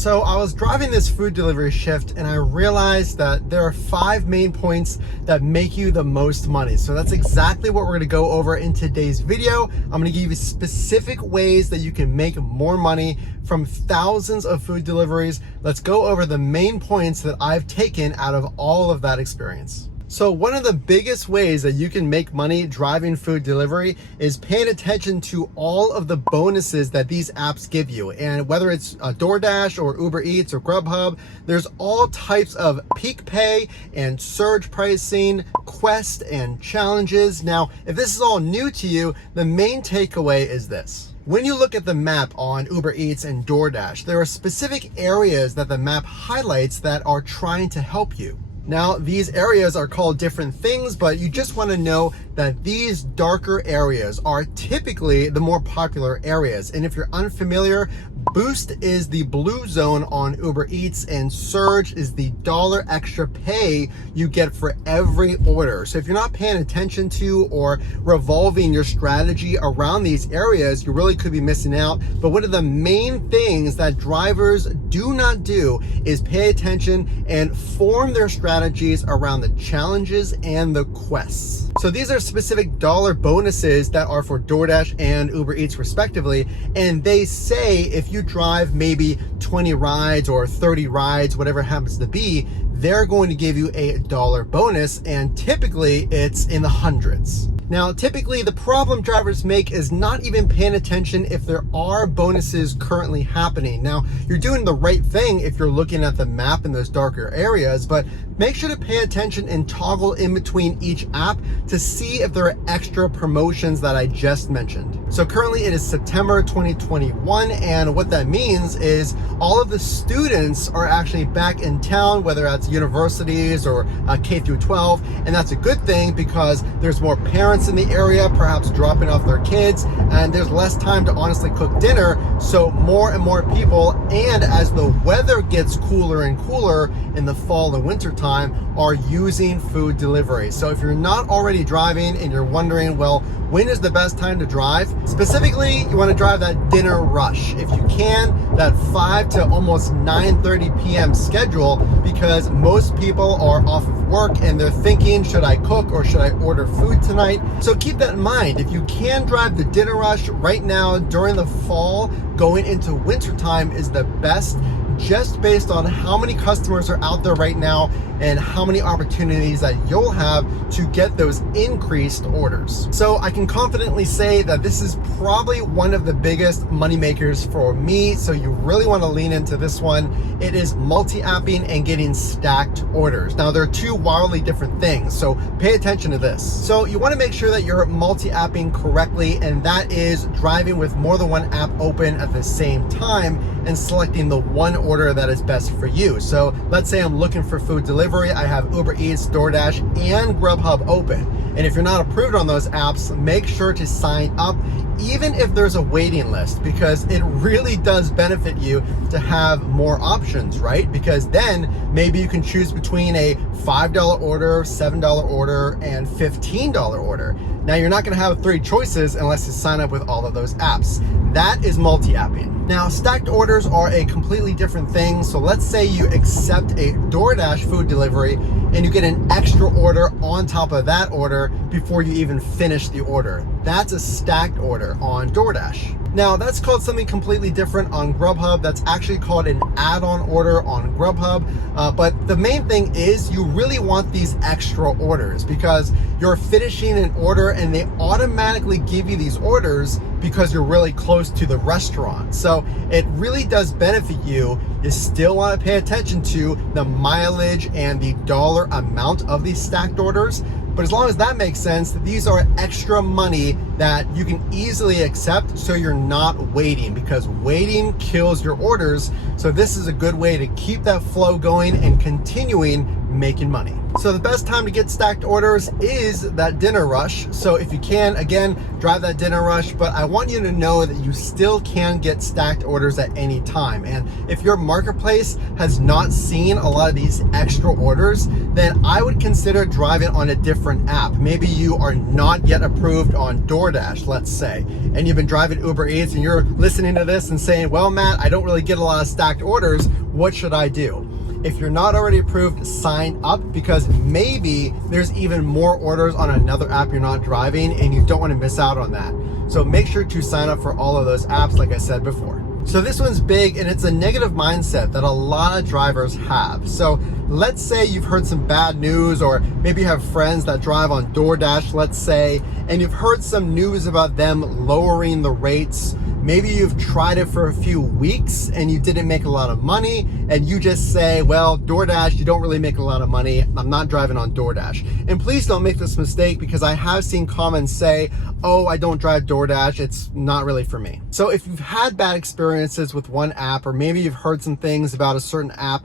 So I was driving this food delivery shift and I realized that there are 5 main points that make you the most money. So that's exactly what we're gonna go over in today's video. I'm gonna give you specific ways that you can make more money from thousands of food deliveries. Let's go over the main points that I've taken out of all of that experience. So one of the biggest ways that you can make money driving food delivery is paying attention to all of the bonuses that these apps give you. And whether it's DoorDash or Uber Eats or Grubhub, there's all types of peak pay and surge pricing, quests and challenges. Now, if this is all new to you, the main takeaway is this. When you look at the map on Uber Eats and DoorDash, there are specific areas that the map highlights that are trying to help you. Now, these areas are called different things, but you just want to know that these darker areas are typically the more popular areas. And if you're unfamiliar, Boost is the blue zone on Uber Eats and Surge is the $1 extra pay you get for every order. So if you're not paying attention to or revolving your strategy around these areas, you really could be missing out. But one of the main things that drivers do not do is pay attention and form their strategies around the challenges and the quests. So these are specific dollar bonuses that are for DoorDash and Uber Eats respectively. And they say if you drive maybe 20 rides or 30 rides, whatever it happens to be, they're going to give you a $1 bonus, and typically it's in the hundreds. Now, typically the problem drivers make is not even paying attention if there are bonuses currently happening. Now, you're doing the right thing if you're looking at the map in those darker areas, but make sure to pay attention and toggle in between each app to see if there are extra promotions that I just mentioned. So currently it is September 2021, and what that means is all of the students are actually back in town, whether that's universities or K through 12, and that's a good thing because there's more parents in the area perhaps dropping off their kids, and there's less time to honestly cook dinner. So more and more people, and as the weather gets cooler and cooler in the fall and winter time, are using food delivery. So if you're not already driving and you're wondering, well, when is the best time to drive? Specifically, you want to drive that dinner rush. If you can, that 5 to almost 9:30 p.m. schedule, because most people are off of work and they're thinking, should I cook or should I order food tonight? So keep that in mind. If you can drive the dinner rush right now during the fall, going into winter time is the best, just based on how many customers are out there right now and how many opportunities that you'll have to get those increased orders. So I can confidently say that this is probably one of the biggest money makers for me. So you really want to lean into this one. It is multi-apping and getting stacked orders. Now, there are two wildly different things, so pay attention to this. So you want to make sure that you're multi-apping correctly, and that is driving with more than one app open at the same time and selecting the one order that is best for you. So let's say I'm looking for food delivery. I have Uber Eats, DoorDash, and Grubhub open. And if you're not approved on those apps, make sure to sign up, even if there's a waiting list, because it really does benefit you to have more options, right? Because then maybe you can choose between a $5 order, $7 order, and $15 order. Now, you're not going to have 3 choices unless you sign up with all of those apps. That is multi-apping. Now, stacked orders are a completely different thing. So let's say you accept a DoorDash food delivery and you get an extra order on top of that order before you even finish the order. That's a stacked order on DoorDash. Now, that's called something completely different on Grubhub. That's actually called an add-on order on Grubhub. But the main thing is you really want these extra orders because you're finishing an order and they automatically give you these orders because you're really close to the restaurant. So it really does benefit you. You still want to pay attention to the mileage and the dollar amount of these stacked orders. But as long as that makes sense, these are extra money that you can easily accept so you're not waiting, because waiting kills your orders. So this is a good way to keep that flow going and continuing making money. So the best time to get stacked orders is that dinner rush. So if you can, again, drive that dinner rush, but I want you to know that you still can get stacked orders at any time. And if your marketplace has not seen a lot of these extra orders, then I would consider driving on a different app. Maybe you are not yet approved on DoorDash, let's say, and you've been driving Uber Eats and you're listening to this and saying, well, Matt, I don't really get a lot of stacked orders. What should I do? If you're not already approved, sign up, because maybe there's even more orders on another app you're not driving and you don't want to miss out on that. So make sure to sign up for all of those apps like I said before. So this one's big, and it's a negative mindset that a lot of drivers have. So let's say you've heard some bad news, or maybe you have friends that drive on DoorDash, let's say, and you've heard some news about them lowering the rates. Maybe you've tried it for a few weeks and you didn't make a lot of money, and you just say, well, DoorDash, you don't really make a lot of money. I'm not driving on DoorDash. And please don't make this mistake, because I have seen comments say, oh, I don't drive DoorDash. It's not really for me. So if you've had bad experiences with one app, or maybe you've heard some things about a certain app,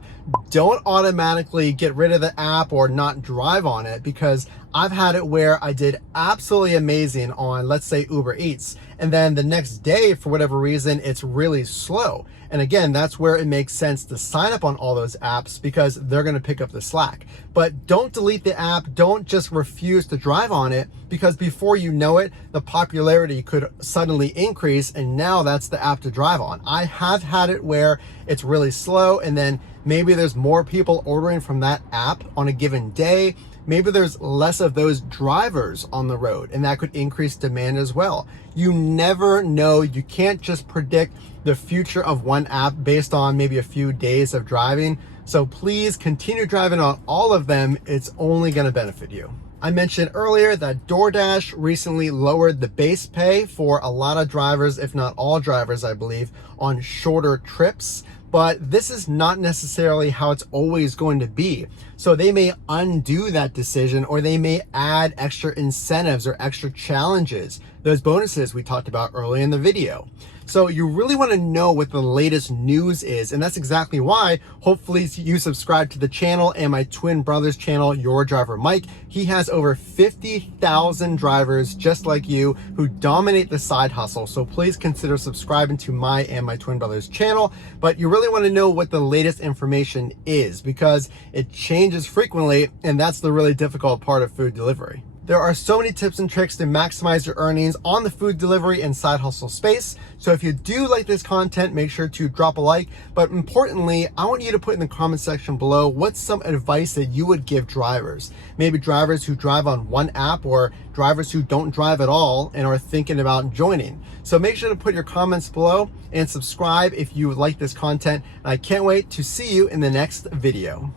don't automatically get rid of the app or not drive on it, because I've had it where I did absolutely amazing on, let's say, Uber Eats, and then the next day, for whatever reason, it's really slow. And again, that's where it makes sense to sign up on all those apps, because they're going to pick up the slack. But don't delete the app. Don't just refuse to drive on it, because before you know it, the popularity could suddenly increase, and now that's the app to drive on. I have had it where it's really slow, and then maybe there's more people ordering from that app on a given day. Maybe there's less of those drivers on the road, and that could increase demand as well. You never know. You can't just predict the future of one app based on maybe a few days of driving. So please continue driving on all of them. It's only going to benefit you. I mentioned earlier that DoorDash recently lowered the base pay for a lot of drivers, if not all drivers, I believe, on shorter trips. But this is not necessarily how it's always going to be. So they may undo that decision, or they may add extra incentives or extra challenges, those bonuses we talked about earlier in the video. So you really want to know what the latest news is, and that's exactly why hopefully you subscribe to the channel and my twin brother's channel, Your Driver Mike. He has over 50,000 drivers just like you who dominate the side hustle. So please consider subscribing to my and my twin brother's channel. But you really want to know what the latest information is, because it changes frequently, and that's the really difficult part of food delivery. There are so many tips and tricks to maximize your earnings on the food delivery and side hustle space. So if you do like this content, make sure to drop a like. But importantly, I want you to put in the comment section below what's some advice that you would give drivers. Maybe drivers who drive on one app, or drivers who don't drive at all and are thinking about joining. So make sure to put your comments below and subscribe if you like this content. And I can't wait to see you in the next video.